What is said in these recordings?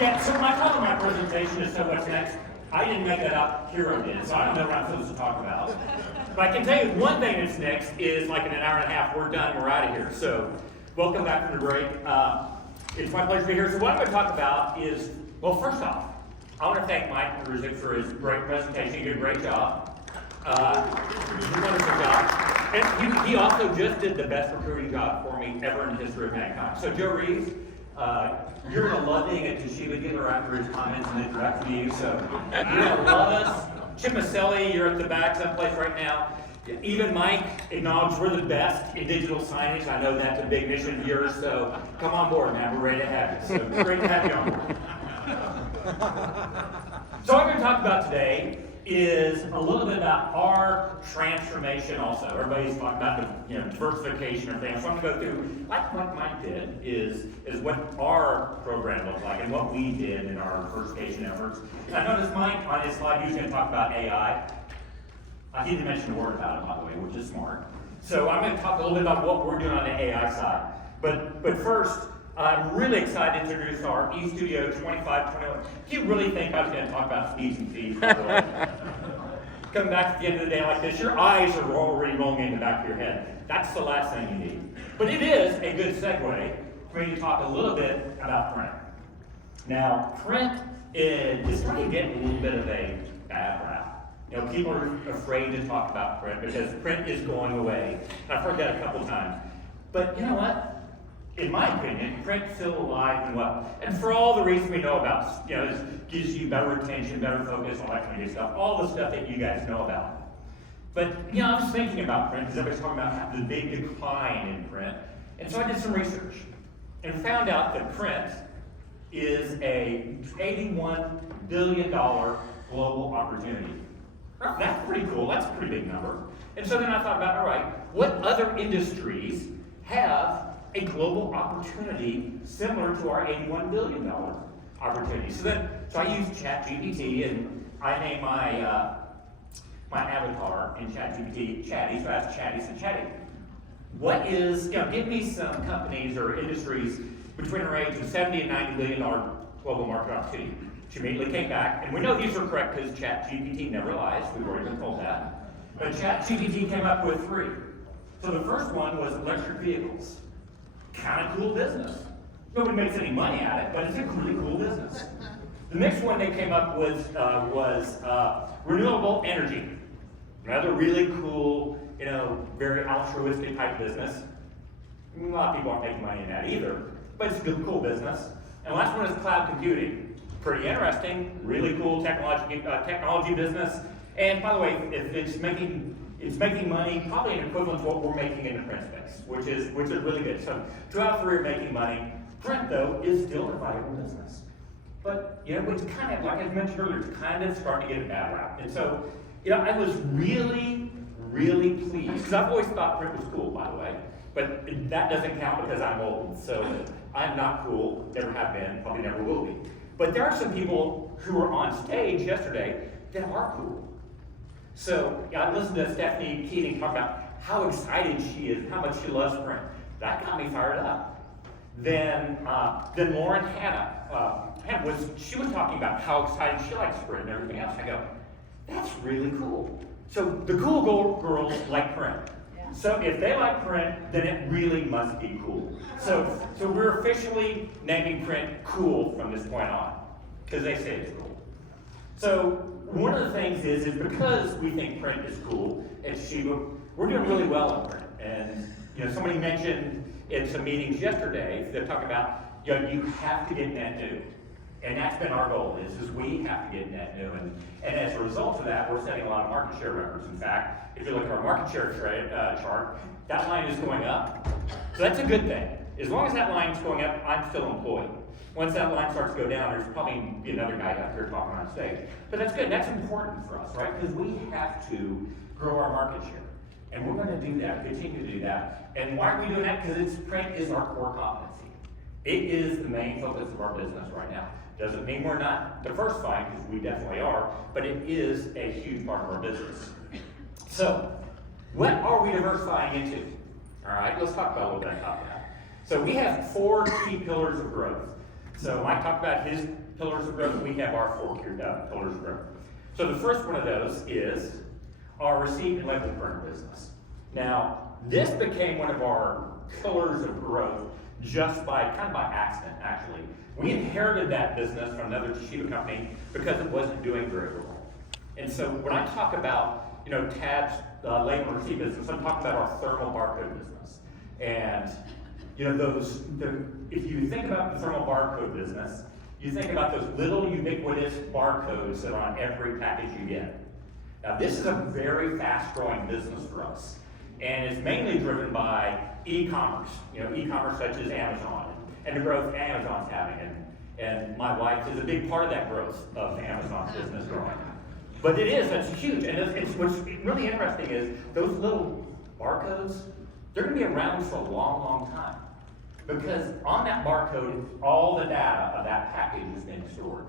Yeah, so my title of my presentation is So What's Next. I didn't make that up, Hero did, so I don't know what I'm supposed to talk about. But I can tell you one thing that's next is like in an hour and a half, we're done, we're out of here. So welcome back from the break. It's my pleasure to be here. So what I'm going to talk about is, well, first off, I want to thank Mike Ruzick for his great presentation. He did a great job. He did a wonderful job. And he also just did the best recruiting job for me ever in the history of mankind. So Joe Reeves, you're going to love being at Toshiba dealer after his comments and introduction to you. So you're going to love us. Chip Maselli, you're at the back someplace right now. Even Mike acknowledged we're the best in digital signage. I know that's a big mission of yours, so come on board, man. We're ready to have you. So great to have you on board. So what I'm going to talk about today is a little bit about our transformation also. Everybody's talking about the diversification or things. So I'm going to go through, like what Mike did, is what our program looked like and what we did in our diversification efforts. And I noticed Mike on his slide, he was going to talk about AI. He didn't mention a word about it, by the way, which is smart. So I'm going to talk a little bit about what we're doing on the AI side. But first, I'm really excited to introduce our eStudio 2521. Do you really think I was going to talk about speeds and feeds, by the way? Coming back at the end of the day like this, your eyes are already rolling in the back of your head. That's the last thing you need. But it is a good segue for me to talk a little bit about print. Now, print is starting to get a little bit of a bad rap. People are afraid to talk about print because print is going away. I've heard that a couple times. But you know what? In my opinion, print's still alive and well. And for all the reasons we know about, this gives you better attention, better focus, all that kind of good stuff, all the stuff that you guys know about. But, I was thinking about print because everybody's talking about the big decline in print. And so I did some research and found out that print is a $81 billion global opportunity. That's pretty cool. That's a pretty big number. And so then I thought about, all right, what other industries have a global opportunity similar to our $81 billion opportunity? So I used ChatGPT and I named my avatar in ChatGPT Chatty. So I asked Chatty, so Chatty, what is, give me some companies or industries between a range of $70 and $90 billion global market opportunity. She immediately came back, and we know these are correct because ChatGPT never lies. We've already been told that. But ChatGPT came up with 3. So the first one was electric vehicles. Kind of cool business. Nobody makes any money at it, but it's a really cool business. The next one they came up with was renewable energy. Another really cool, very altruistic type business. A lot of people aren't making money in that either, but it's a good, cool business. And the last one is cloud computing. Pretty interesting, really cool technology business. And by the way, it's making money, probably an equivalent to what we're making in the print space, which is really good. So 2 out of 3 are making money. Print, though, is still a viable business. But it's kind of, like I mentioned earlier, it's kind of starting to get a bad rap. And so, I was really, really pleased, because I've always thought print was cool, by the way, but that doesn't count because I'm old. So I'm not cool, never have been, probably never will be. But there are some people who were on stage yesterday that are cool. So I listened to Stephanie Keating talk about how excited she is, how much she loves print. That got me fired up. Then Lauren Hanna, she was talking about how excited she likes print and everything else. I go, that's really cool. So the cool girls like print. So if they like print, then it really must be cool. So we're officially naming print cool from this point on, because they say it's cool. So one of the things is because we think print is cool at Toshiba, we're doing really well on print. And somebody mentioned in some meetings yesterday, they're talking about you have to get net new. And that's been our goal, is we have to get net new. And as a result of that, we're setting a lot of market share records. In fact, if you look at our market share chart, that line is going up. So that's a good thing. As long as that line's going up, I'm still employed. Once that line starts to go down, there's probably be another guy out there talking on stage. But that's good. That's important for us, right? Because we have to grow our market share. And we're going to do that, continue to do that. And why are we doing that? Because print is our core competency. It is the main focus of our business right now. Doesn't mean we're not diversifying, because we definitely are, but it is a huge part of our business. So, what are we diversifying into? All right, let's talk about a little bit about that. So we have 4 key pillars of growth. So Mike talked about his pillars of growth, we have our four pillars of growth. So the first one of those is our receipt and label printer business. Now, this became one of our pillars of growth just by accident, actually. We inherited that business from another Toshiba company because it wasn't doing very well. And so when I talk about, tabs, label and receipt business, I'm talking about our thermal barcode business. And if you think about the thermal barcode business, you think about those little ubiquitous barcodes that are on every package you get. Now this is a very fast growing business for us. And it's mainly driven by e-commerce, e-commerce such as Amazon and the growth Amazon's having. And my wife is a big part of that growth of Amazon's business growing. But it's huge. And what's really interesting is those little barcodes, they're going to be around for a long, long time. Because on that barcode, all the data of that package is being stored.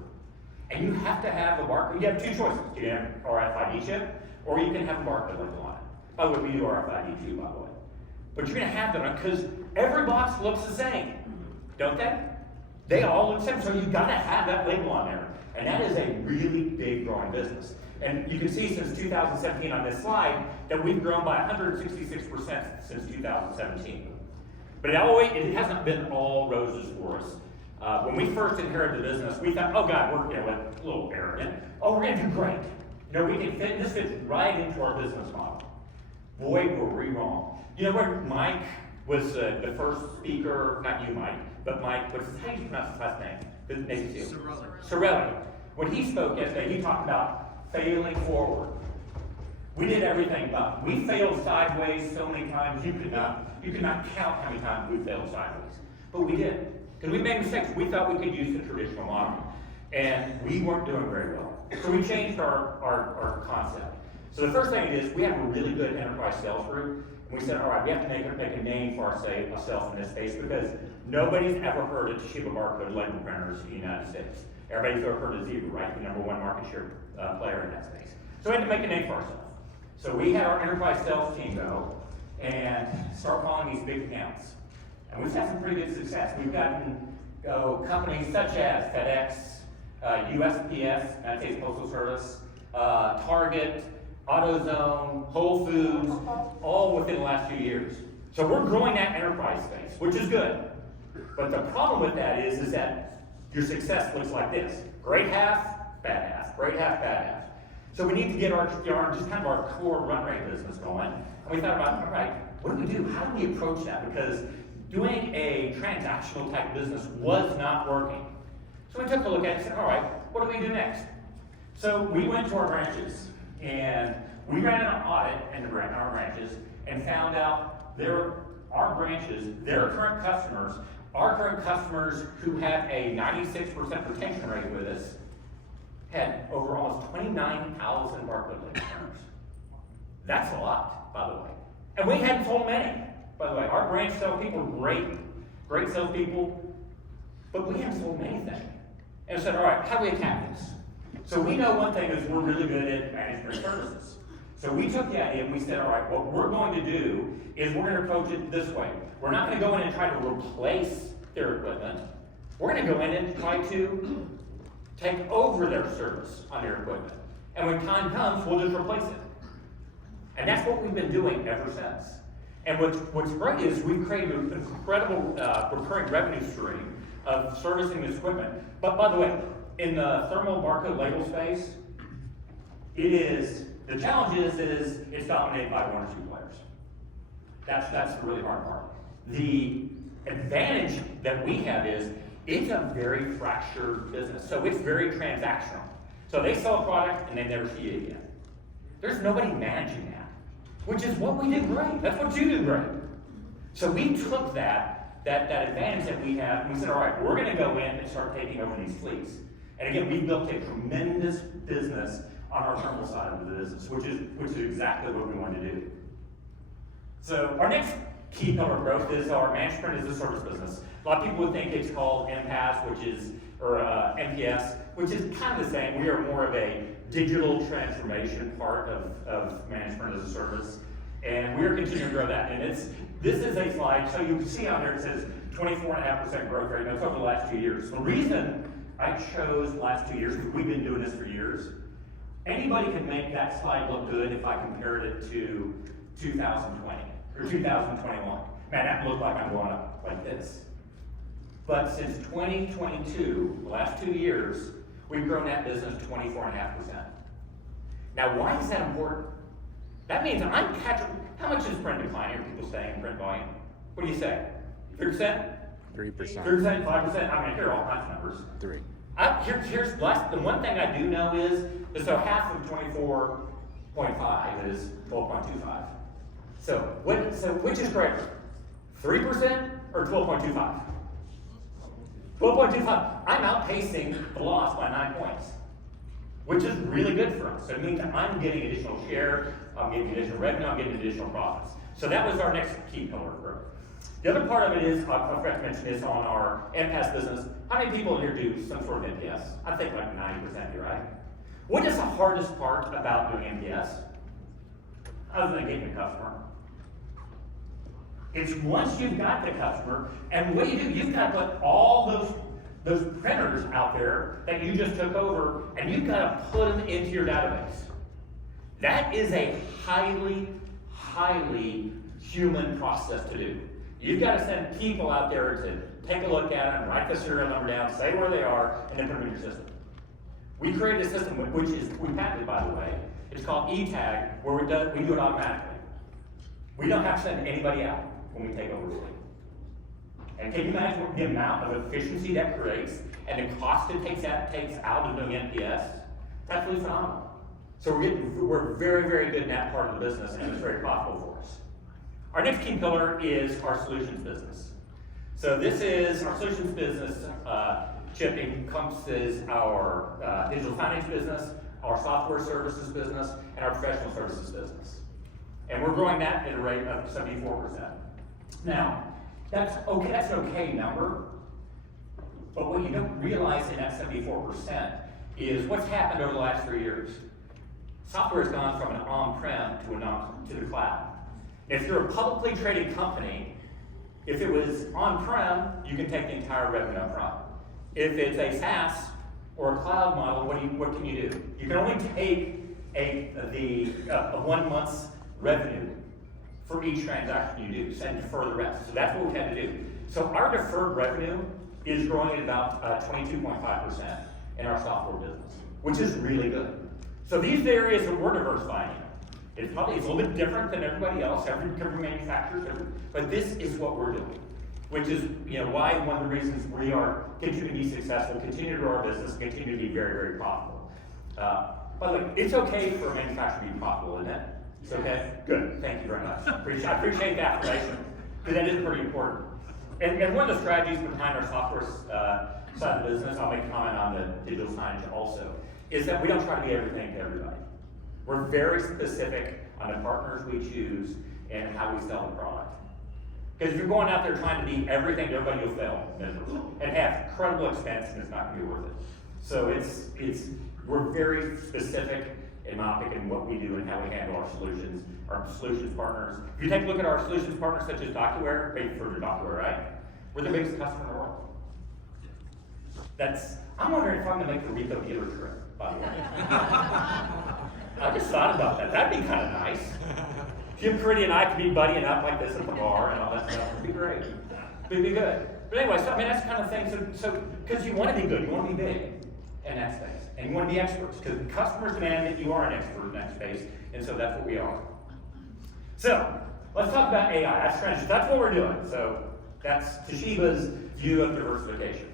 And you have to have a barcode. You have two choices. You can have an RFID chip, or you can have a barcode label on it. By the way, we do RFID too, by the way. But you're going to have them because every box looks the same, don't they? They all look the same, so you've got to have that label on there. And that is a really big growing business. And you can see since 2017 on this slide that we've grown by 166% since 2017. But it hasn't been all roses for us. When we first inherited the business, we thought, oh God, we're a little arrogant. Oh, we're gonna do great. This fits right into our business model. Boy, were we wrong. Where Mike was the first speaker, not you, Mike, but Mike, how do you pronounce his last name? Sorelli. When he spoke yesterday, he talked about failing forward. We did everything but. We failed sideways so many times, you could not count how many times we failed sideways. But we did. Because we made mistakes. We thought we could use the traditional model. And we weren't doing very well. So we changed our concept. So the first thing is, we have a really good enterprise sales group. And we said, all right, we have to make a name for ourselves in this space because nobody's ever heard of Toshiba barcode label printers in the United States. Everybody's ever heard of Zebra, right? The #1 market share player in that space. So we had to make a name for ourselves. So we had our enterprise sales team go and start calling these big accounts. And we've had some pretty good success. We've gotten companies such as FedEx, USPS, United States Postal Service, Target, AutoZone, Whole Foods, all within the last few years. So we're growing that enterprise space, which is good. But the problem with that is that your success looks like this. Great half, bad half. Great half, bad half. So we need to get our core run rate business going. And we thought about, all right, what do we do? How do we approach that? Because doing a transactional type business was not working. So we took a look at it and said, all right, what do we do next? So we went to our branches and we ran an audit in our branches and found out our current customers who have a 96% retention rate with us had over almost 29,000 barcode label printers. That's a lot, by the way. And we hadn't sold many, by the way. Our branch salespeople are great salespeople, but we hadn't sold anything. And I said, all right, how do we attack this? So we know one thing is we're really good at management services. So we took the idea and we said, all right, what we're going to do is we're going to approach it this way. We're not going to go in and try to replace their equipment. We're going to go in and try to take over their service on their equipment. And when time comes, we'll just replace it. And that's what we've been doing ever since. And what's great is we've created an incredible recurring revenue stream of servicing this equipment. But by the way, in the thermal barcode label space, the challenge is it's dominated by one or two players. That's the really hard part. The advantage that we have is it's a very fractured business. So it's very transactional. So they sell a product and they never see it again. There's nobody managing that, which is what we did great. That's what you do great. So we took that advantage that we have and we said, all right, we're going to go in and start taking over these fleets. And again, we built a tremendous business on our thermal side of the business, which is exactly what we want to do. So our next key pillar of growth is our managed print as a service business. A lot of people would think it's called MPAS, MPS, which is kind of the same. We are more of a digital transformation part of managed print as a service, and we are continuing to grow that. And this is a slide, so you can see on there it says 24.5% growth rate. That's over the last 2 years. The reason I chose the last 2 years, because we've been doing this for years. Anybody can make that slide look good if I compared it to 2020 or 2021. Man, that looked like I'm going up like this. But since 2022, the last 2 years, we've grown that business 24.5%. Now, why is that important? That means I'm catching, how much is print declining? Are people staying in print volume? What do you say? 3%? 3%. 3%, 5%? I mean, I hear all kinds of numbers. 3. Here's the one thing I do know is that so half of 24.5 is 12.25. So which is greater? 3% or 12.25? 12.25. I'm outpacing the loss by 9 points, which is really good for us. So it means I'm getting additional share, I'm getting additional revenue, I'm getting additional profits. So that was our next key pillar of growth. The other part of it is, I forgot to mention this, on our MPAS business. How many people here do some sort of MPS? I think like 90% here, right? What is the hardest part about doing MPS? Other than getting the customer. It's once you've got the customer, and what do? You've got to put all those printers out there that you just took over, and you've got to put them into your database. That is a highly, highly human process to do. You've got to send people out there to take a look at them, write the serial number down, say where they are, and then put them in your system. We created a system which is, we patented by the way, it's called eTag, where we do it automatically. We don't have to send anybody out when we take over the fleet. And can you imagine the amount of efficiency that creates and the cost it takes out of doing NPS? That's really phenomenal. So we're very, very good in that part of the business, and it's very profitable for us. Our next key pillar is our solutions business. So this is our solutions business. Chip encompasses our digital signage business, our software services business, and our professional services business. And we're growing that at a rate of 74%. Now, that's okay. That's an okay number. But what you don't realize in that 74% is what's happened over the last 3 years. Software has gone from an on-prem to the cloud. If you're a publicly traded company, if it was on-prem, you can take the entire revenue up front. If it's a SaaS or a cloud model, what can you do? You can only take the 1 month's revenue for each transaction you do, and defer the rest. So that's what we had to do. So our deferred revenue is growing at about 22.5% in our software business, which is really good. So these areas that we're diversifying in, it's a little bit different than everybody else, every manufacturer, but this is what we're doing, which is why one of the reasons we are continuing to be successful, continue to grow our business, continue to be very, very profitable. By the way, it's okay for a manufacturer to be profitable, isn't it? It's okay? Good, thank you very much. I appreciate the affirmation, because that is pretty important. And one of the strategies behind our software side of the business, I'll make a comment on the digital signage also, is that we don't try to be everything to everybody. We're very specific on the partners we choose and how we sell the product. Because if you're going out there trying to be everything to everybody, you'll fail miserably and have incredible expense, and it's not going to be worth it. So we're very specific and myopic in what we do and how we handle our solutions partners. If you take a look at our solutions partners such as DocuWare, pay for DocuWare, right? We're the biggest customer in the world. I'm wondering if I'm gonna make the Rico dealer trip, by the way. I just thought about that. That'd be kind of nice. Jim Pretty and I could be buddying up like this at the bar and all that stuff. It'd be great. It'd be good. But anyway, so that's the kind of thing. So because you want to be good, you want to be big in that space, and you want to be experts because the customers demand that you are an expert in that space, and so that's what we are. So let's talk about AI. That's what we're doing. So that's Toshiba's view of diversification.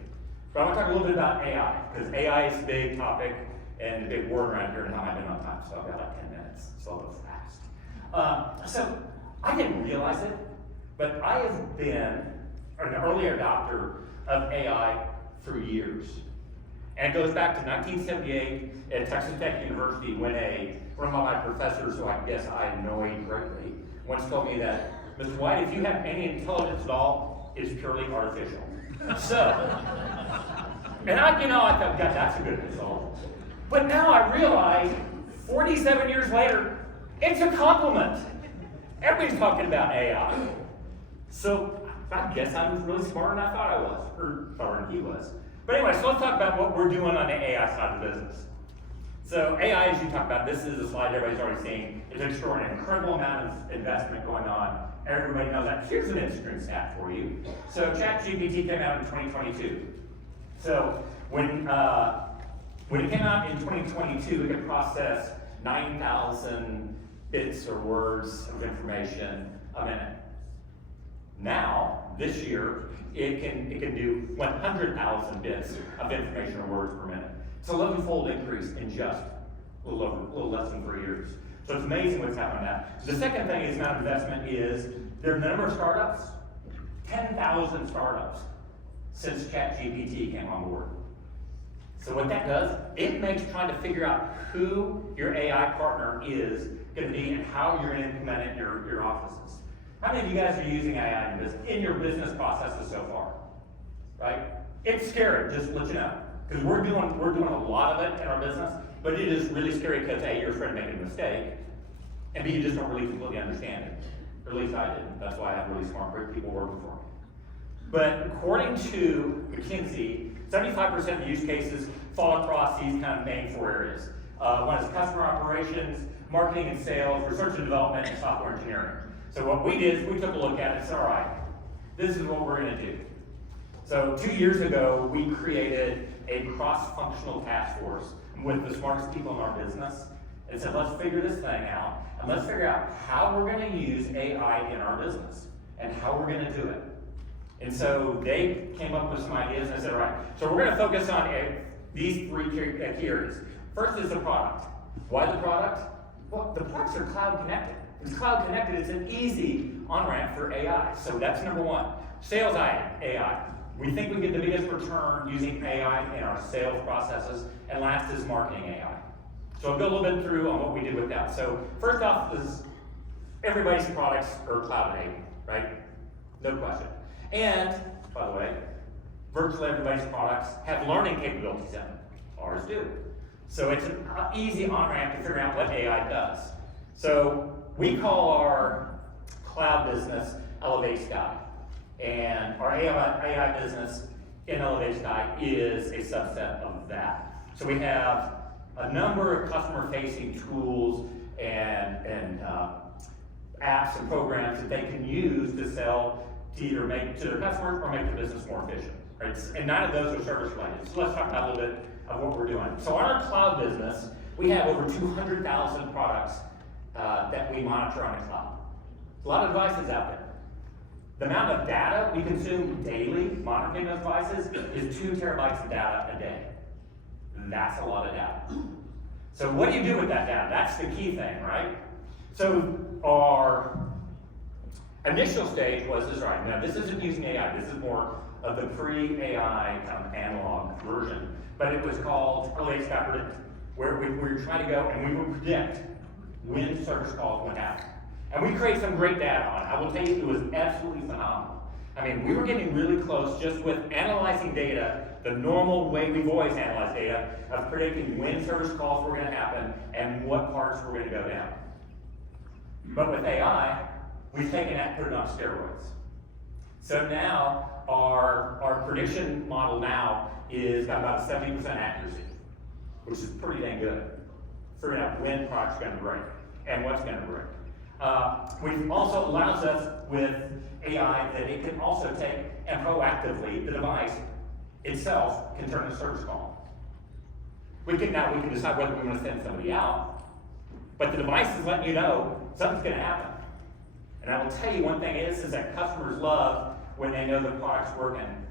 But I want to talk a little bit about AI because AI is a big topic and a big word around here, and how I've been on time, so I've got like 10 minutes, so I'll go fast. So I didn't realize it, but I have been an early adopter of AI for years. And it goes back to 1978 at Texas Tech University when one of my professors, who I guess I annoyed greatly, once told me that, Mr. White, if you have any intelligence at all, it's purely artificial. So, and I thought, God, that's a good result. But now I realize, 47 years later, it's a compliment. Everybody's talking about AI. So I guess I was really smarter than I thought I was, or smarter than he was. But anyway, so let's talk about what we're doing on the AI side of the business. So AI, as you talked about, this is a slide everybody's already seen. It's extraordinary, an incredible amount of investment going on. Everybody knows that. Here's an interesting stat for you. So ChatGPT came out in 2022. So when it came out in 2022, it could process 9,000 bits or words of information a minute. Now, this year, it can do 100,000 bits of information or words per minute. It's a 11-fold increase in just a little less than 3 years. So it's amazing what's happening now. The second thing is amount of investment is the number of startups, 10,000 startups since ChatGPT came on board. So what that does, it makes trying to figure out who your AI partner is going to be and how you're going to implement it in your offices. How many of you guys are using AI in your business processes so far? Right? It's scary, just to let you know. Because we're doing a lot of it in our business, but it is really scary because A, you're afraid of making a mistake, and B, you just don't really completely understand it. Or at least I didn't. That's why I have really smart people working for me. But according to McKinsey, 75% of the use cases fall across these kind of main 4 areas. One is customer operations, marketing and sales, research and development, and software engineering. So what we did is we took a look at it and said, all right, this is what we're going to do. So 2 years ago, we created a cross-functional task force with the smartest people in our business and said, let's figure this thing out, and let's figure out how we're going to use AI in our business and how we're going to do it. And so they came up with some ideas, and I said, all right, so we're going to focus on these 3 key areas. First is the product. Why the product? Well, the products are cloud connected. It's cloud connected, it's an easy on-ramp for AI. So that's number 1. Sales AI. We think we get the biggest return using AI in our sales processes. And last is marketing AI. So I'll go a little bit through on what we did with that. So first off is everybody's products are cloud native, right? No question. And, by the way, virtually everybody's products have learning capabilities in them. Ours do. So it's an easy on-ramp to figure out what AI does. So we call our cloud business Elevate Sky. And our AI business in Elevate Sky is a subset of that. So we have a number of customer-facing tools and apps and programs that they can use to sell to either make to their customers or make the business more efficient. Right? And none of those are service related. So let's talk about a little bit of what we're doing. So on our cloud business, we have over 200,000 products that we monitor on the cloud. A lot of devices out there. The amount of data we consume daily monitoring those devices is 2 terabytes of data a day. That's a lot of data. So what do you do with that data? That's the key thing, right? So our initial stage was this, right? Now this isn't using AI, this is more of the pre-AI kind of analog version, but it was called Elevate Sky Predict, where we were trying to go and we would predict when service calls would happen. And we created some great data on it. I will tell you, it was absolutely phenomenal. I mean, we were getting really close just with analyzing data, the normal way we've always analyzed data, of predicting when service calls were going to happen and what parts were going to go down. But with AI, we've taken that and put it on steroids. So now, our prediction model now is got about a 70% accuracy, which is pretty dang good. Figuring out when products are going to break and what's going to break. We've also allows us with AI that it can also take and proactively, the device itself can turn a service call. We can decide whether we want to send somebody out, but the device is letting you know something's going to happen. And I will tell you one thing is that customers love when they know the product's working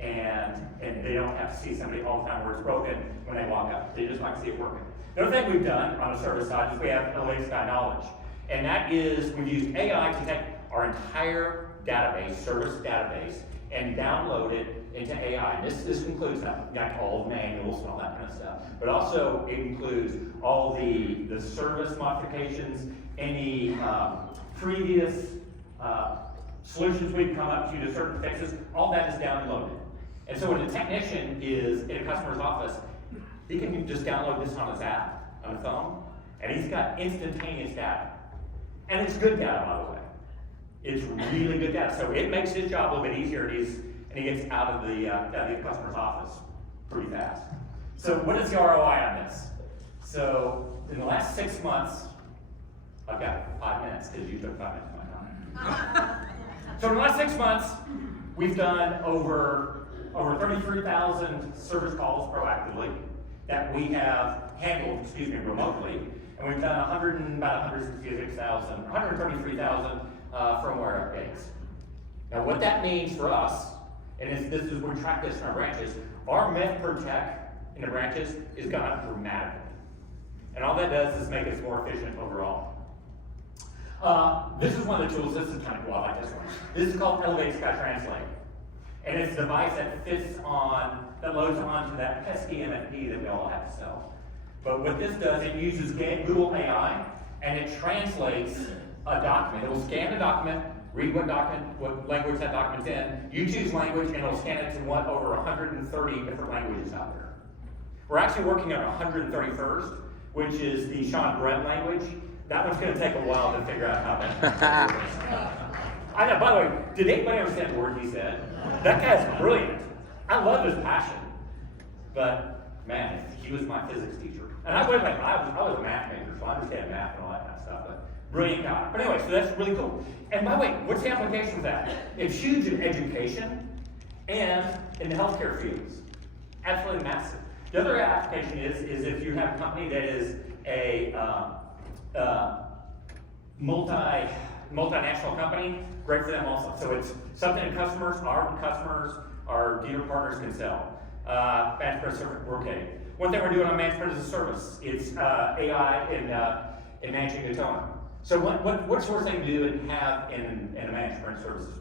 and they don't have to see somebody all the time where it's broken when they walk up. They just like to see it working. The other thing we've done on the service side is we have Elevate Sky Knowledge. And that is, we've used AI to take our entire database, service database, and download it into AI. And this includes all the manuals and all that kind of stuff. But also it includes all the service modifications, any previous solutions we've come up to certain fixes, all that is downloaded. And so when a technician is in a customer's office, he can just download this on his app, on the phone, and he's got instantaneous data. And it's good data, by the way. It's really good data. So it makes his job a little bit easier, and he gets out of the customer's office. pretty fast. So what is the ROI on this? So in the last 6 months, I've got 5 minutes because you took 5 minutes of my time. So in the last 6 months, we've done over 33,000 service calls proactively that we have handled, remotely, and we've done about 133,000 firmware updates. Now, what that means for us, and this is we track this in our branches, our MEF per tech in the branches is gone up dramatically, and all that does is make us more efficient overall. This is one of the tools. This is kind of cool. I like this one. This is called Elevate Sky Translate. And it's a device that loads onto that pesky MFP that we all have to sell. But what this does, it uses Google AI, and it translates a document. It will scan the document, read what language that document's in. You choose language, and it'll scan it to over 130 different languages out there. We're actually working on 131st, which is the Sean Brett language. That one's going to take a while to figure out how that works. I know, by the way, did anybody understand the word he said? That guy's brilliant. I love his passion. But, man, he was my physics teacher. And I was a math major, so I understand math and all that kind of stuff. But brilliant guy. But anyway, so that's really cool. And by the way, what's the application of that? It's huge in education and in the healthcare fields. Absolutely massive. The other application is if you have a company that is a multinational company, great for them also. So it's something that our dealer partners can sell. Managed Print Service, okay. One thing we're doing on Managed Print as a Service, it's AI in managing the toner. So what sort of thing do you have in a Managed Print Services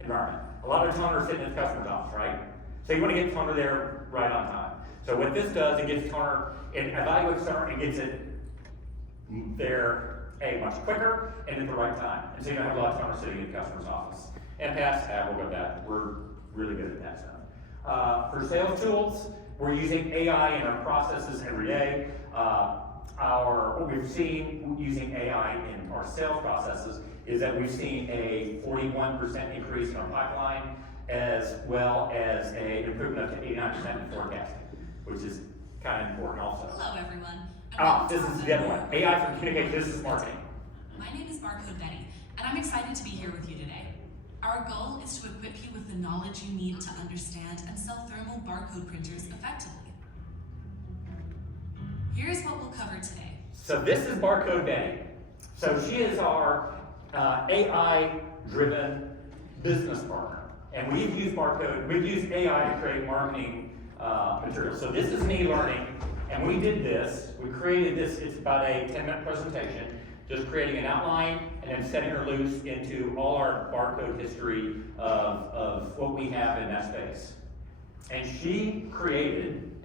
environment? A lot of toners sitting in the customer's office, right? So you want to get toner there right on time. So what this does, it gets toner, it evaluates toner and gets it there much quicker and at the right time. And so you don't have a lot of toner sitting in the customer's office. And we'll go that. We're really good at that stuff. For sales tools, we're using AI in our processes every day. What we've seen using AI in our sales processes is that we've seen a 41% increase in our pipeline, as well as an improvement up to 89% in forecasting, which is kind of important also. Hello, everyone. This is the other one. AI for communication business marketing. My name is Barcode Betty, and I'm excited to be here with you today. Our goal is to equip you with the knowledge you need to understand and sell thermal barcode printers effectively. Here's what we'll cover today. So this is Barcode Betty. So she is our AI-driven business partner. And we've used AI to create marketing materials. So this is me learning, and we did this. We created this, it's about a 10-minute presentation, just creating an outline and then setting her loose into all our barcode history of what we have in that space. And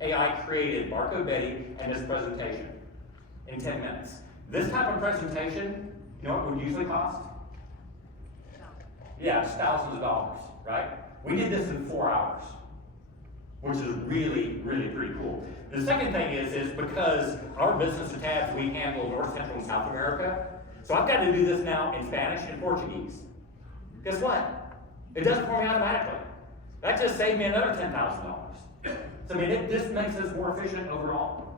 AI created Barcode Betty and this presentation in 10 minutes. This type of presentation, you know what it would usually cost? Yeah, it's thousands of dollars, right? We did this in 4 hours, which is really, really pretty cool. The second thing is because our business tabs, we handle North, Central, and South America. So I've got to do this now in Spanish and Portuguese. Guess what? It does it for me automatically. That just saved me another $10,000. So I mean, this makes us more efficient overall.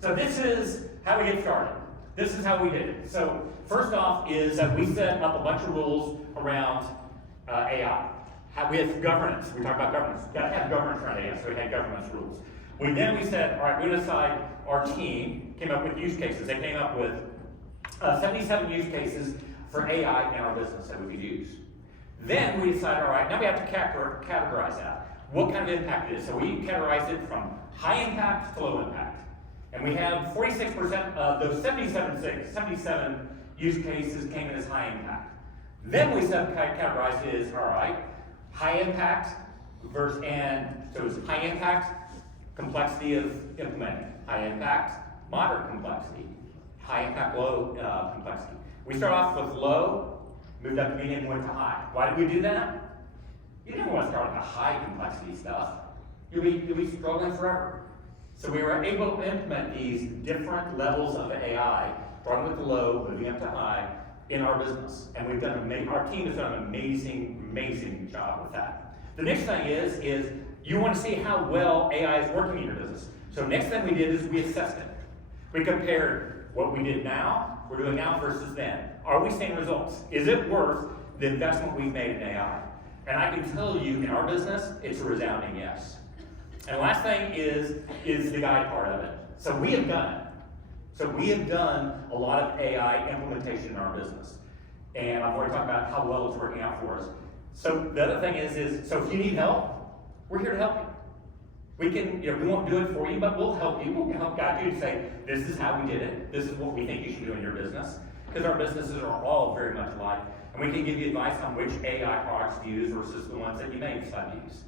So this is how we get started. This is how we did it. So first off is that we set up a bunch of rules around AI. We have governance. We talk about governance. Got to have governance around AI, so we had governance rules. We said, all right, we decide, our team came up with use cases. They came up with 77 use cases for AI in our business that we could use. Then we decided, all right, now we have to categorize that. What kind of impact it is. So we categorized it from high impact to low impact. And we have 46% of those 77 use cases came in as high impact. Then we categorized it as, all right, high impact so it's high impact, complexity of implementing. High impact, moderate complexity. High impact, low complexity. We start off with low, moved up to medium, went to high. Why did we do that? You never want to start with the high complexity stuff. You'll be struggling forever. So we were able to implement these different levels of AI, starting with the low, moving up to high, in our business. And our team has done an amazing, amazing job with that. The next thing is you want to see how well AI is working in your business. So next thing we did is we assessed it. We compared what we did now, we're doing now versus then. Are we seeing results? Is it worth the investment we've made in AI? And I can tell you in our business, it's a resounding yes. And the last thing is the guide part of it. So we have done it. So we have done a lot of AI implementation in our business. And I've already talked about how well it's working out for us. So the other thing is so if you need help, we're here to help you. We can, we won't do it for you, but we'll help you. We'll help guide you to say, this is how we did it. This is what we think you should do in your business. Because our businesses are all very much alike. And we can give you advice on which AI products to use versus the ones that you may decide to use.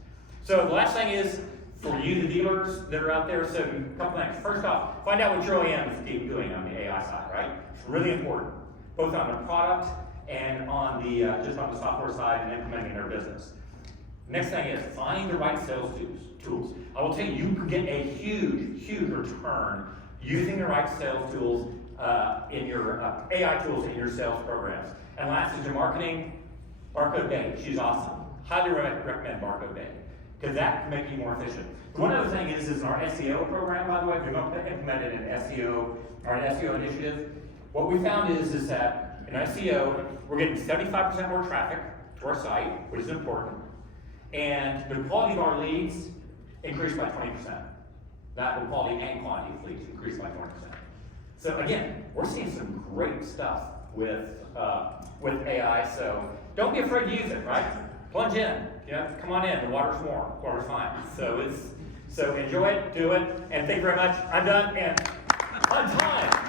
So the last thing is, for you, the dealers that are out there, so a couple things. First off, find out what your OEM is doing on the AI side, right? It's really important, both on the product and on the just on the software side and implementing their business. Next thing is find the right sales tools. I will tell you, you can get a huge return using the right sales tools in your AI tools in your sales programs. And last is your marketing. Barcode Bay, she's awesome. Highly recommend Barcode Bay because that can make you more efficient. One other thing is our SEO program, by the way, we're going to implement an SEO or an SEO initiative. What we found is that in SEO, we're getting 75% more traffic to our site, which is important. And the quality of our leads increased by 20%. That the quality and quantity of leads increased by 20%. So again, we're seeing some great stuff with AI. So don't be afraid to use it, right? Plunge in. Come on in. The water's warm. The water's fine. So enjoy it, do it, and thank you very much. I'm done and on time.